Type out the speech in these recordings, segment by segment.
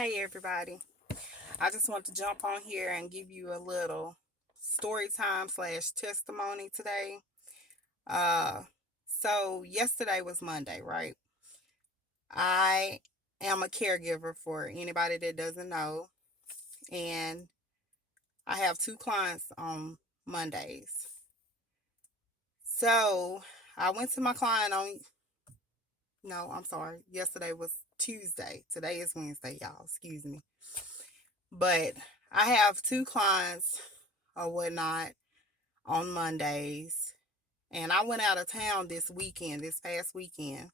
Hey everybody. I just want to jump on here and give you a little story time slash testimony today. Uh so yesterday was Monday, right? I am a caregiver for anybody that doesn't know, and I have two clients on Mondays. So I went to my client on no, I'm sorry. Yesterday was Tuesday. Today is Wednesday, y'all. Excuse me. But I have two clients or whatnot on Mondays. And I went out of town this past weekend.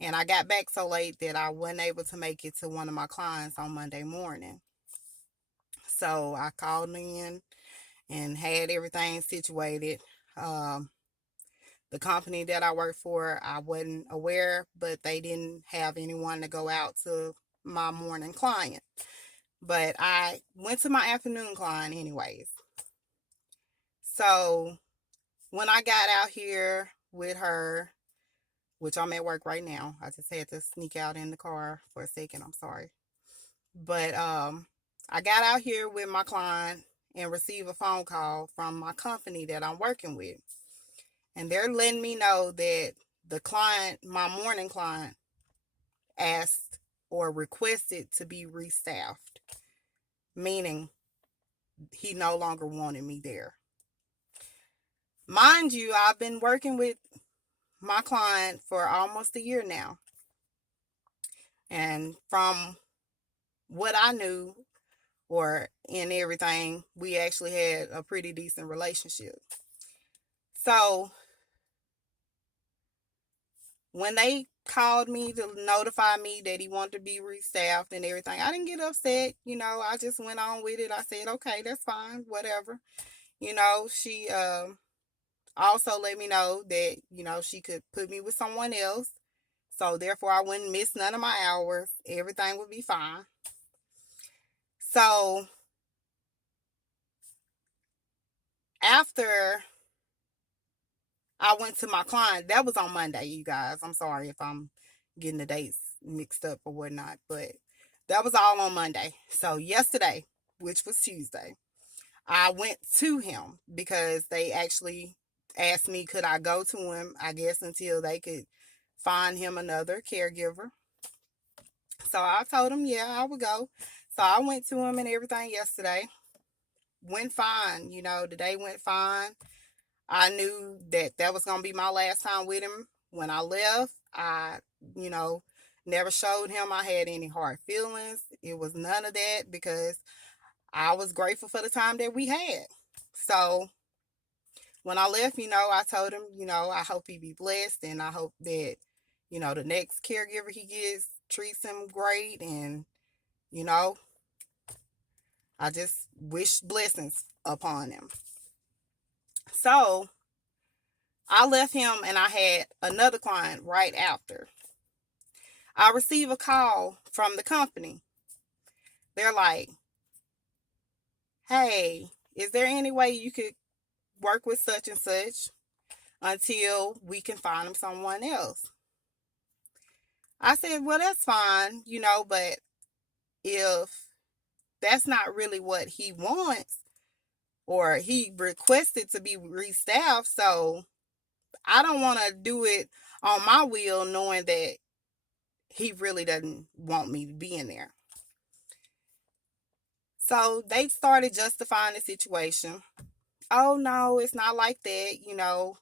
And I got back so late that I wasn't able to make it to one of my clients on Monday morning. So I called in and had everything situated. Um, the company that I work for, I wasn't aware, but they didn't have anyone to go out to my morning client. But I went to my afternoon client anyways. So when I got out here with her, which I'm at work right now, I just had to sneak out in the car for a second. I'm sorry. But I got out here with my client and received a phone call from my company that I'm working with. And they're letting me know that the client, my morning client, asked or requested to be restaffed, meaning he no longer wanted me there. Mind you, I've been working with my client for almost a year now. And from what I knew or in everything, we actually had a pretty decent relationship. So when they called me to notify me that he wanted to be restaffed and everything, I didn't get upset. I just went on with it. I said, okay, that's fine, whatever. She also let me know that, she could put me with someone else. So therefore, I wouldn't miss none of my hours. Everything would be fine. So after I went to my client, that was on Monday, you guys. I'm sorry if I'm getting the dates mixed up or whatnot, but that was all on Monday. So yesterday, which was Tuesday, I went to him because they actually asked me, could I go to him, I guess, until they could find him another caregiver. So I told him, yeah, I would go. So I went to him and everything yesterday. Went fine. The day went fine. I knew that that was going to be my last time with him. When I left, I, you know, never showed him I had any hard feelings. It was none of that because I was grateful for the time that we had. So when I left, I told him, I hope he be blessed and I hope that, the next caregiver he gets treats him great. And, you know, I just wish blessings upon him. So I left him and I had another client right after. I received a call from the company. They're like, hey, is there any way you could work with such and such until we can find him someone else? I said, well, that's fine, but if that's not really what he wants or he requested to be restaffed, so I don't want to do it on my will knowing that he really doesn't want me to be in there. So they started justifying the situation. Oh no, it's not like that.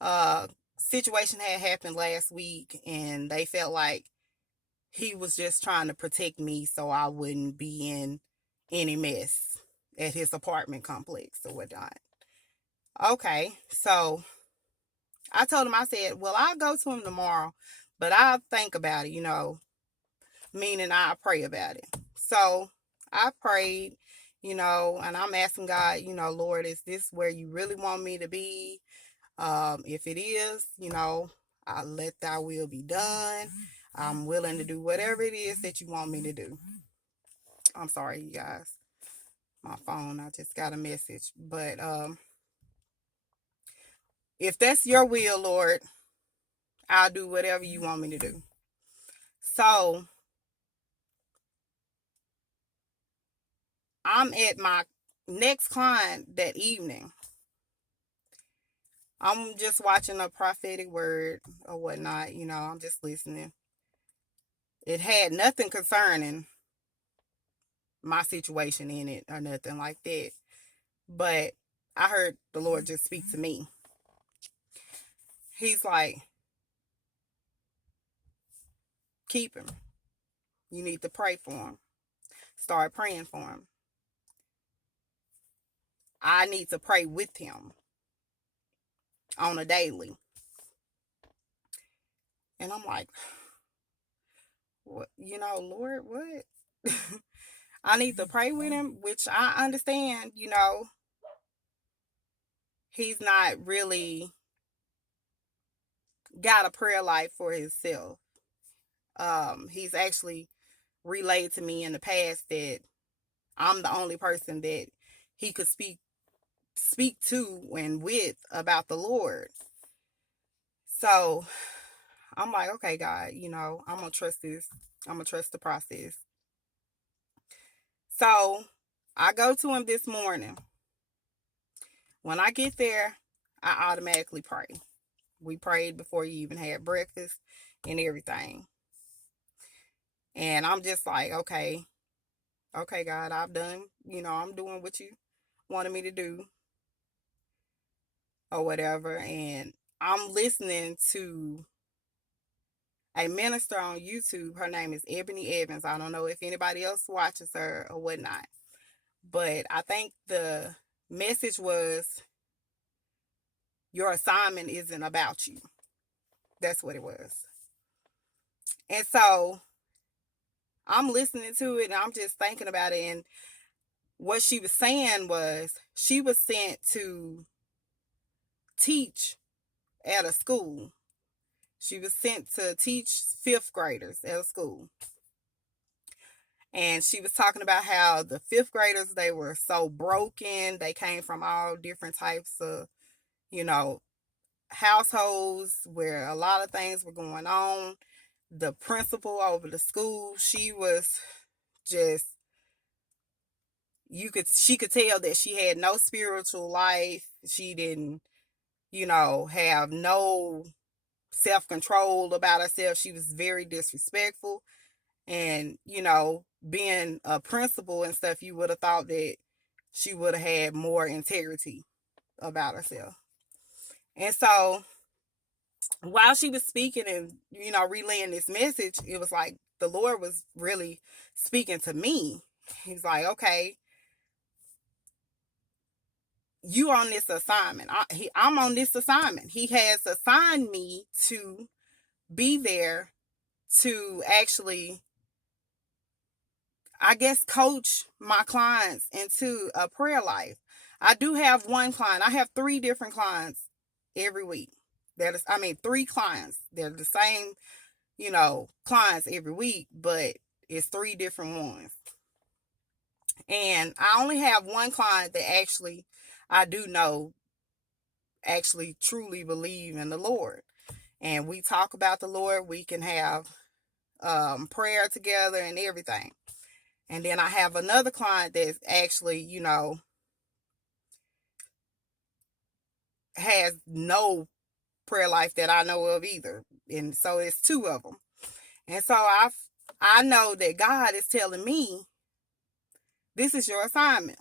Uh situation had happened last week and they felt like he was just trying to protect me so I wouldn't be in any mess at his apartment complex or whatnot. Okay, so I told him, I said, well, I'll go to him tomorrow, but I'll think about it, meaning I pray about it. So I prayed, and I'm asking God, Lord, is this where you really want me to be? If it is, I let thy will be done. I'm willing to do whatever it is that you want me to do. I'm sorry, you guys. My phone, I just got a message. But if that's your will, Lord, I'll do whatever you want me to do. So I'm at my next client that evening. I'm just watching a prophetic word or whatnot, I'm just listening. It had nothing concerning my situation in it or nothing like that. But I heard the Lord just speak to me. He's like, keep him. You need to pray for him. Start praying for him. I need to pray with him on a daily. And I'm like, what, Lord, what? I need to pray with him, which I understand, he's not really got a prayer life for himself. He's actually relayed to me in the past that I'm the only person that he could speak to and with about the Lord. So I'm like, okay, God, I'm going to trust this. I'm going to trust the process. So I go to him this morning. When I get there, I automatically pray. We prayed before you even had breakfast and everything. And I'm just like, okay, God, I've done, I'm doing what you wanted me to do or whatever. And I'm listening to a minister on YouTube. Her name is Ebony Evans. I don't know if anybody else watches her or whatnot, but I think the message was, your assignment isn't about you. That's what it was. And so I'm listening to it and I'm just thinking about it. And what she was saying was, she was sent to teach at a school. She was sent to teach 5th graders at a school. And she was talking about how the 5th graders, they were so broken. They came from all different types of, households where a lot of things were going on. The principal over the school, she was just, she could tell that she had no spiritual life. She didn't, have no self-control about herself. She was very disrespectful. And, being a principal and stuff, you would have thought that she would have had more integrity about herself. And so while she was speaking and, relaying this message, it was like the Lord was really speaking to me. He's like, okay, you on this assignment. I'm on this assignment. He has assigned me to be there to actually, I guess, coach my clients into a prayer life. I do have one client. I have 3 different clients every week. 3 clients. They're the same, clients every week, but it's 3 different ones. And I only have one client that actually, I do know, actually truly believe in the Lord. And we talk about the Lord. We can have prayer together and everything. And then I have another client that's actually, has no prayer life that I know of either. And so it's 2 of them. And so I know that God is telling me, this is your assignment.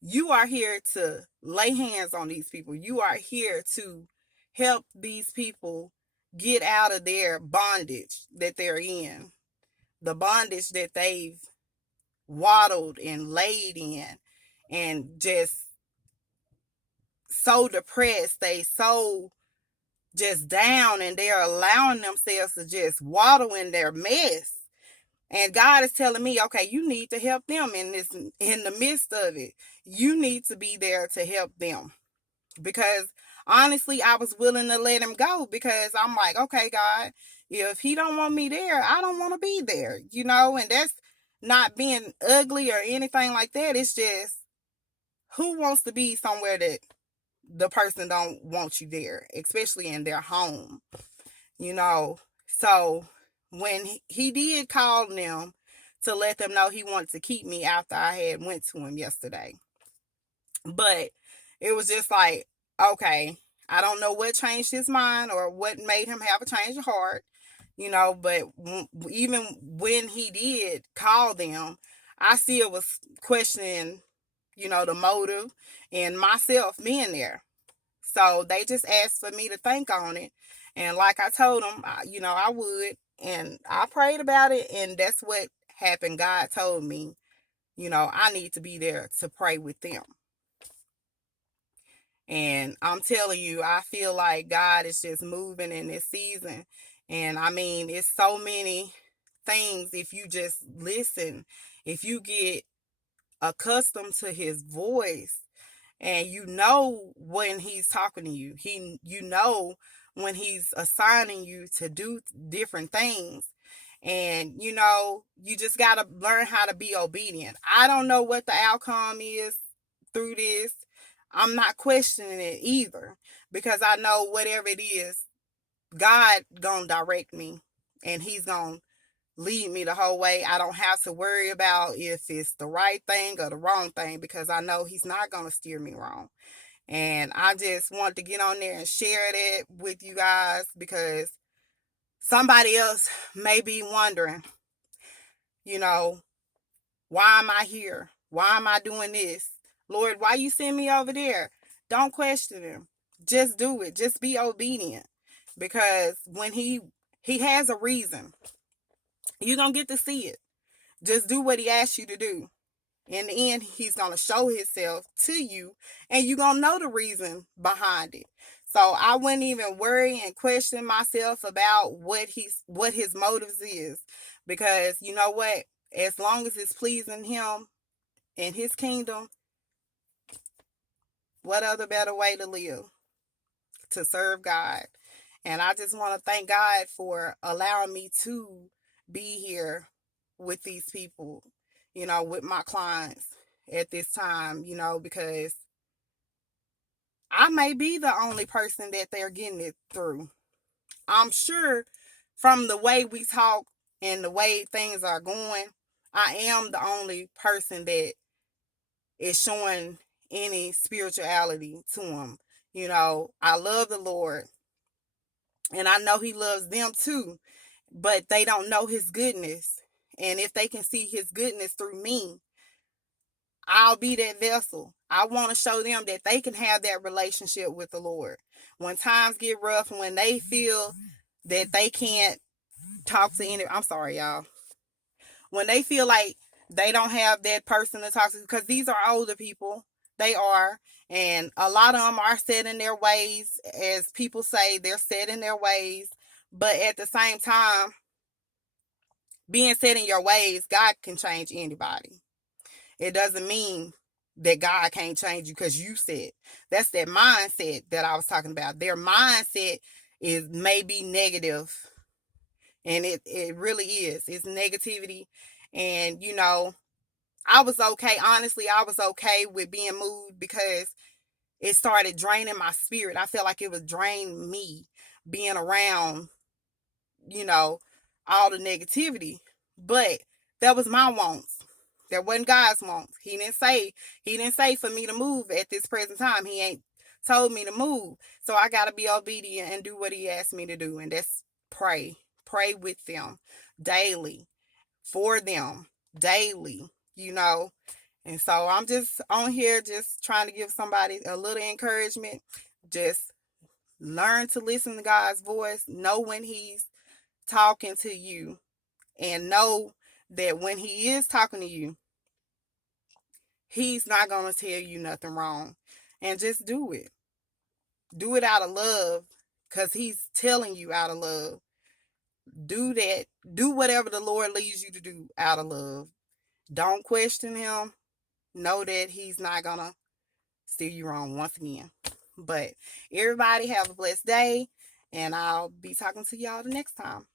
You are here to lay hands on these people. You are here to help these people get out of their bondage that they're in. The bondage that they've waddled and laid in, and just so depressed. They so just down, and they're allowing themselves to just waddle in their mess. And God is telling me, okay, you need to help them in the midst of it. You need to be there to help them. Because honestly, I was willing to let him go, because I'm like, okay, God, if he don't want me there, I don't want to be there, and that's not being ugly or anything like that. It's just, who wants to be somewhere that the person don't want you there, especially in their home, So when he did call them to let them know he wanted to keep me after I had went to him yesterday. But it was just like, okay, I don't know what changed his mind or what made him have a change of heart, but even when he did call them, I still was questioning, the motive and myself being there. So they just asked for me to think on it. And like I told them, I would. And I prayed about it. And that's what happened. God told me, I need to be there to pray with them. And I'm telling you, I feel like God is just moving in this season. And I mean, it's so many things if you just listen, if you get accustomed to his voice, and when he's talking to you, when he's assigning you to do different things. And you just got to learn how to be obedient. I don't know what the outcome is through this. I'm not questioning it either, because I know whatever it is, God gonna direct me, and he's gonna lead me the whole way. I don't have to worry about if it's the right thing or the wrong thing, because I know he's not gonna steer me wrong. And I just wanted to get on there and share that with you guys, because somebody else may be wondering, why am I here? Why am I doing this? Lord, why you send me over there? Don't question him. Just do it. Just be obedient. Because when he has a reason, you're going to get to see it. Just do what he asks you to do. In the end, he's going to show himself to you, and you're going to know the reason behind it. So I wouldn't even worry and question myself about what his motives is, because you know what? As long as it's pleasing him and his kingdom, what other better way to live? To serve God. And I just want to thank God for allowing me to be here with these people, with my clients at this time, because I may be the only person that they're getting it through. I'm sure from the way we talk and the way things are going, I am the only person that is showing any spirituality to them. I love the Lord, and I know he loves them too, but they don't know his goodness. And if they can see his goodness through me, I'll be that vessel. I want to show them that they can have that relationship with the Lord. When times get rough, when they feel that they can't talk to I'm sorry, y'all. When they feel like they don't have that person to talk to, because these are older people. They are. And a lot of them are set in their ways. As people say, they're set in their ways. But at the same time, being set in your ways, God can change anybody. It doesn't mean that God can't change you because you said. That's that mindset that I was talking about. Their mindset is maybe negative. And it really is. It's negativity. And, I was okay. Honestly, I was okay with being moved, because it started draining my spirit. I felt like it was draining me being around, all the negativity. But that was my wants. That wasn't God's wants. He didn't say for me to move at this present time. He ain't told me to move. So I got to be obedient and do what he asked me to do. And that's pray. Pray with them daily, for them daily, And so I'm just on here just trying to give somebody a little encouragement. Just learn to listen to God's voice. Know when he's talking to you, and know that when he is talking to you, he's not going to tell you nothing wrong. And just do it. Do it out of love, because he's telling you out of love. Do that. Do whatever the Lord leads you to do out of love. Don't question him. Know that he's not going to steer you wrong once again. But everybody have a blessed day, and I'll be talking to y'all the next time.